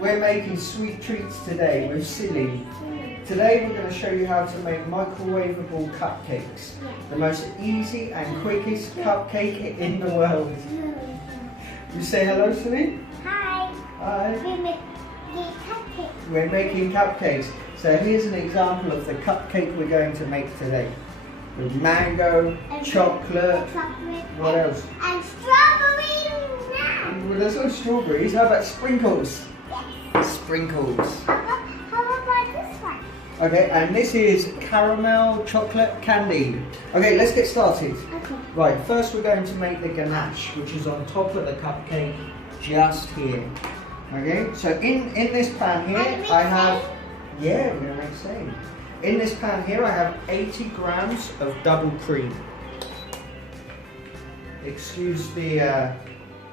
We're making sweet treats today with Celine. Today we're going to show you how to make microwavable cupcakes. The most easy and quickest cupcake in the world. You say hello, Celine? Hi. Hi. We're making cupcakes. We're making cupcakes. So here's an example of the cupcake we're going to make today. With mango, chocolate, what else? And strawberries now. Well, there's no strawberries. How about sprinkles? Yes. Sprinkles. How about this one? Okay, and this is caramel chocolate candy. Okay, let's get started. Okay. Right, first we're going to make the ganache, which is on top of the cupcake, just here. Okay, so in this pan here, I have, yeah, we're going to make same. In this pan here, I have 80 grams of double cream. Excuse the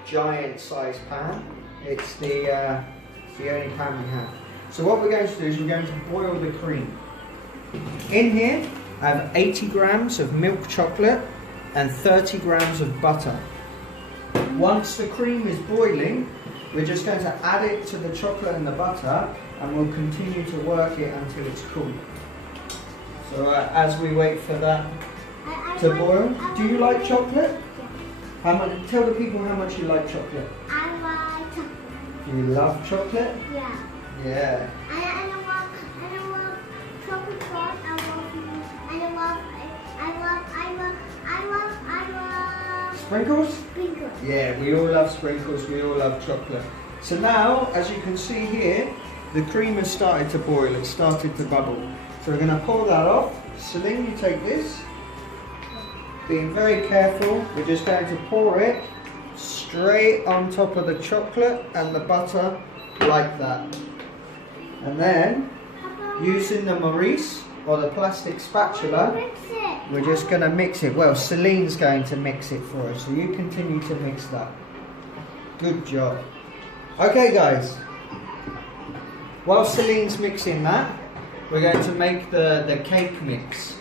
giant size pan. It's the only pan we have. So what we're going to do is we're going to boil the cream. In here, I have 80 grams of milk chocolate and 30 grams of butter. Once the cream is boiling, we're just going to add it to the chocolate and the butter, and we'll continue to work it until it's cool. So as we wait for that to boil, do you like chocolate? How much? Tell the people how much you like chocolate. I like chocolate. You love chocolate? Yeah. Yeah. I love chocolate sauce. I love Sprinkles? sprinkles. Yeah, we all love sprinkles, we all love chocolate. So now, as you can see here, the cream has started to boil, it's started to bubble. So we're going to pour that off. Celine, you take this. Being very careful, we're just going to pour it straight on top of the chocolate and the butter, like that. And then, using the Maurice, or the plastic spatula, we're just going to mix it. Well, Celine's going to mix it for us, so you continue to mix that. Good job. Okay guys, while Celine's mixing that, we're going to make the cake mix.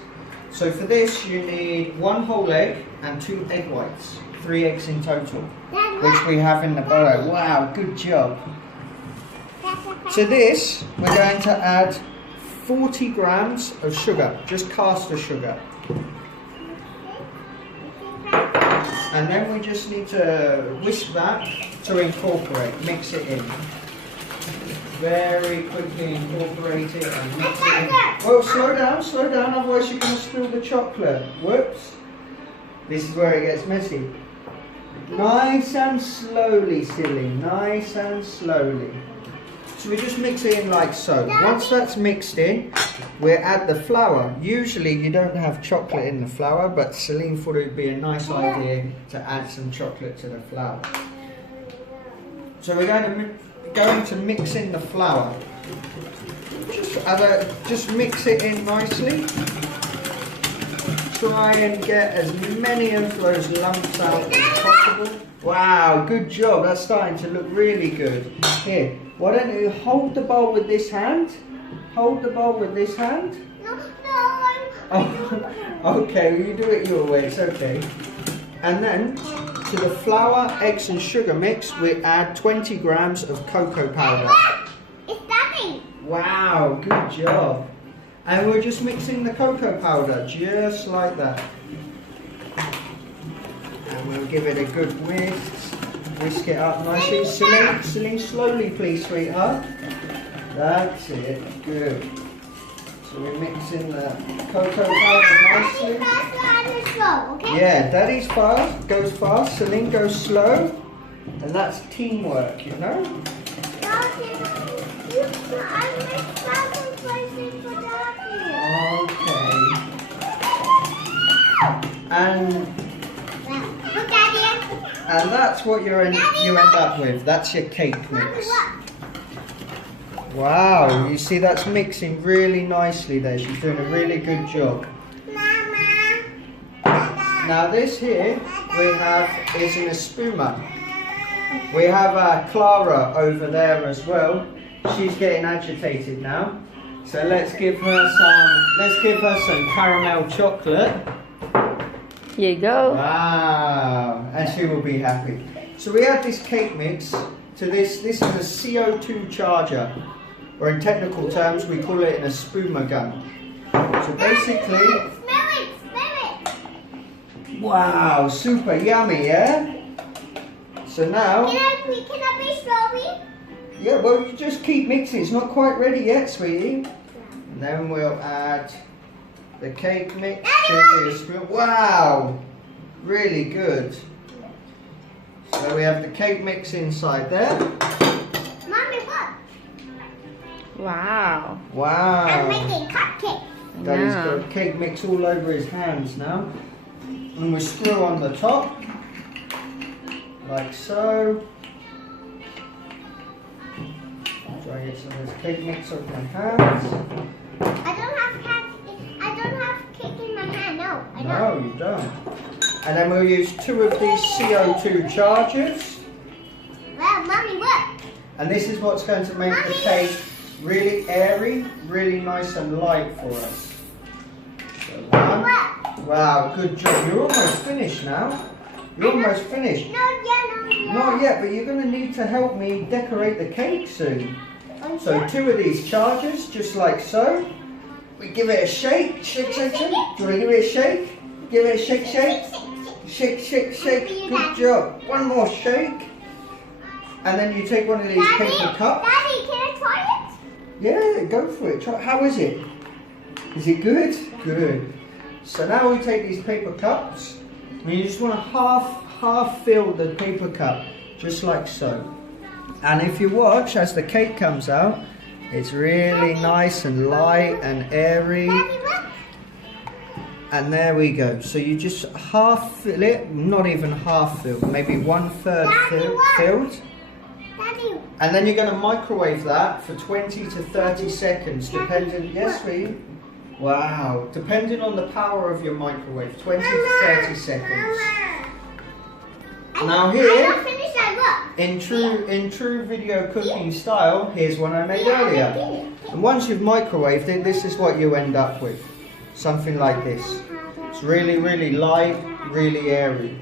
So for this you need 1 whole egg and 2 egg whites, 3 eggs in total, which we have in the bowl. Wow, good job. To this, we're going to add 40 grams of sugar, just caster sugar. And then we just need to whisk that to incorporate, mix it in. Very quickly incorporate it and mix it in. Well, slow down, otherwise you're going to spill the chocolate. Whoops. This is where it gets messy. Nice and slowly, Celine, nice and slowly. So we just mix it in like so. Once that's mixed in, we add the flour. Usually you don't have chocolate in the flour, but Celine thought it would be a nice idea to add some chocolate to the flour. So we're going to mix in the flour. Just mix it in nicely. Try and get as many of those lumps out as possible. Wow, good job. That's starting to look really good. Here, why don't you hold the bowl with this hand? Hold the bowl with this hand. No. Oh, okay, well, you do it your way, it's okay. And then, to the flour, eggs and sugar mix, we add 20 grams of cocoa powder. It's starting. Wow, good job. And we're just mixing the cocoa powder, just like that. And we'll give it a good whisk it up nicely. Celine, slowly please, sweetheart. That's it, good. So we're mixing the cocoa powder nicely. Slow, okay? Yeah, Daddy's fast, goes fast, Celine goes slow. And that's teamwork, you know? Okay. And that's what you end up with. That's your cake mix. Wow, you see that's mixing really nicely there. She's doing a really good job. Now this here we have is an espuma. We have Clara over there as well. She's getting agitated now. So let's give her some caramel chocolate. Here you go. Wow, and she will be happy. So we have this cake mix to this. This is a CO2 charger, or in technical terms we call it an espuma gun. So basically, Smell it. wow, super yummy, yeah? So now, Can I be strawberry? yeah, well you just keep mixing, it's not quite ready yet, sweetie. And then we'll add the cake mix to the spoon. Wow, really good. So we have the cake mix inside there. Mommy, look. Wow. Wow. I'm making cupcakes. Daddy's Yeah. got cake mix all over his hands now. And we screw on the top, like so. Try and get some of this cake mix off my hands. I don't have cake in my hand. No, I don't. No, you don't. And then we'll use 2 of these CO2 chargers. Well, Mommy, look. And this is what's going to make the cake really airy, really nice and light for us. So one. Look. Wow, good job. You're almost finished now. You're almost finished. No, yeah. Not yet, but you're going to need to help me decorate the cake soon. Oh, So yeah. 2 of these chargers, just like so. We give it a shake. Shake, shake, shake. Do you want to give it a shake? Give it a shake, shake. Shake, shake, shake. Good job. One more shake. And then you take one of these paper cups. Daddy, can I try it? Yeah, go for it. Try. How is it? Is it good? Good. So now we take these paper cups. And you just want to half fill the paper cup. Just like so. And if you watch as the cake comes out, it's really nice and light and airy. Daddy, look. And there we go. So you just half fill it, not even half filled, maybe 1/3 filled. Daddy, And then you're going to microwave that for 20 to 30 seconds, depending. Yes, sweetie. Wow. Depending on the power of your microwave, 20 to 30 seconds. Now I here, don't finish that. Look. in true video cooking style, here's one I made earlier. And once you've microwaved it, this is what you end up with. Something like this. It's really, really light, really airy.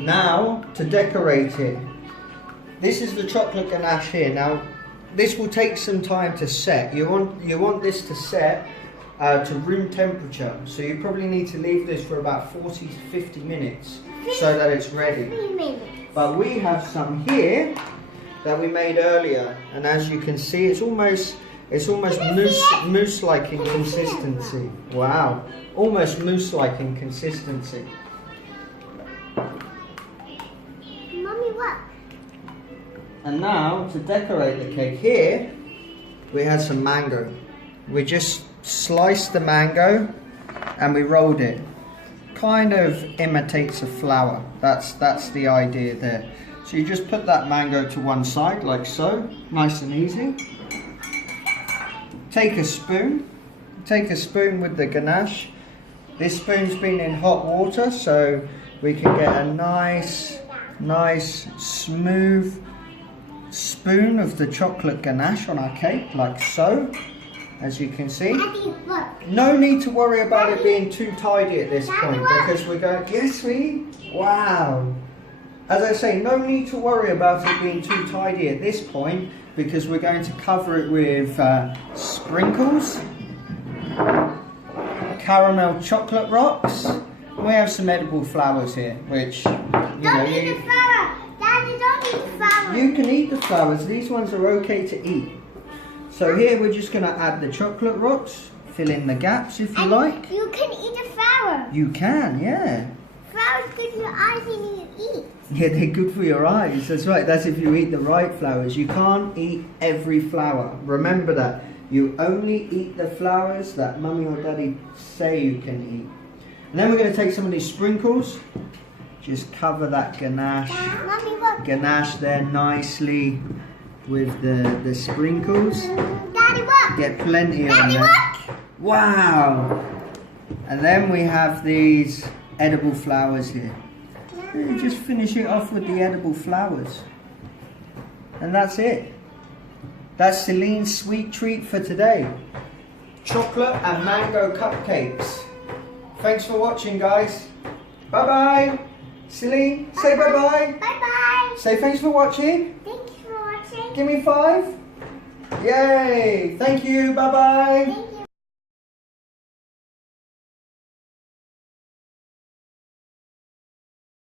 Now, to decorate it, this is the chocolate ganache here. Now, this will take some time to set. You want this to set to room temperature. So you probably need to leave this for about 40 to 50 minutes so that it's ready. 3 minutes. But we have some here that we made earlier, and as you can see, it's almost mousse-like in consistency. Wow, almost mousse-like in consistency. Mommy, look. And now to decorate the cake here, we had some mango. We just sliced the mango and we rolled it. Kind of imitates a flower. That's the idea there. So you just put that mango to one side like so, nice and easy. Take a spoon with the ganache. This spoon's been in hot water so we can get a nice smooth spoon of the chocolate ganache on our cake like so, as you can see. Daddy, look. No need to worry about it being too tidy at this point because we're going, yes sweetie? Wow. As I say, no need to worry about it being too tidy at this point because we're going to cover it with sprinkles, caramel chocolate rocks. We have some edible flowers here, which, Don't eat the flower. Daddy, don't eat the flower. you can eat the flowers. These ones are okay to eat. So here we're just going to add the chocolate rocks, fill in the gaps if you And like. You can eat the flower. You can, yeah. Flowers good for your eyes and you eat. Yeah, they're good for your eyes. That's right. That's if you eat the right flowers. You can't eat every flower. Remember that. You only eat the flowers that Mummy or Daddy say you can eat. And then we're going to take some of these sprinkles. Just cover that ganache there nicely with the sprinkles. Daddy, look. Get plenty on Daddy, there. look. Wow! And then we have these edible flowers here. You just finish it off with the edible flowers. And that's it. That's Celine's sweet treat for today. Chocolate and mango cupcakes. Thanks for watching, guys. Bye-bye. Celine, say bye-bye. Bye-bye. Say thanks for watching. Thank you for Thank Give me 5. Yay! Thank you. Bye bye. you.